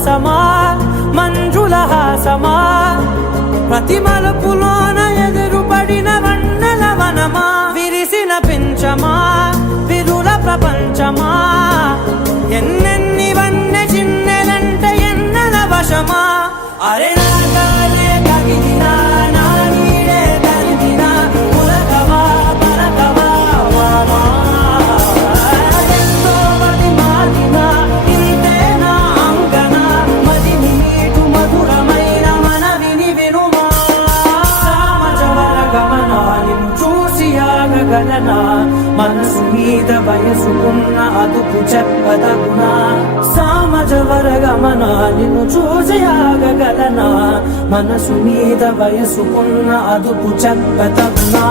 విలాసమా మంజుల హాసమా ప్రతి మలుపులోన ఎదురుపడిన వన్నెల వనమా విరిసిన పించమా విరుల ప్రపంచమా ఎన్నెన్ని వన్నె చిన్నెలంటే ఎన్నెల వశమా అరే నాగాలే కగిలినా నా నీడే తరిమినా పులకవా పలకవా వామా ఎంతో మది మారినా ఇంతే నా అంగన మదిని నీటు మధురమైన మనవిని వినుమా సామజవర గమనాన్ని చూసి ఆగగలనా మనసు మీద వయసుకున్న అదుపు చెప్పదగునా సామజవర గమనా నిన్ను చూసి ఆగగలనా మనసు మీద వయసుకున్న అదుపు చెప్పదగునా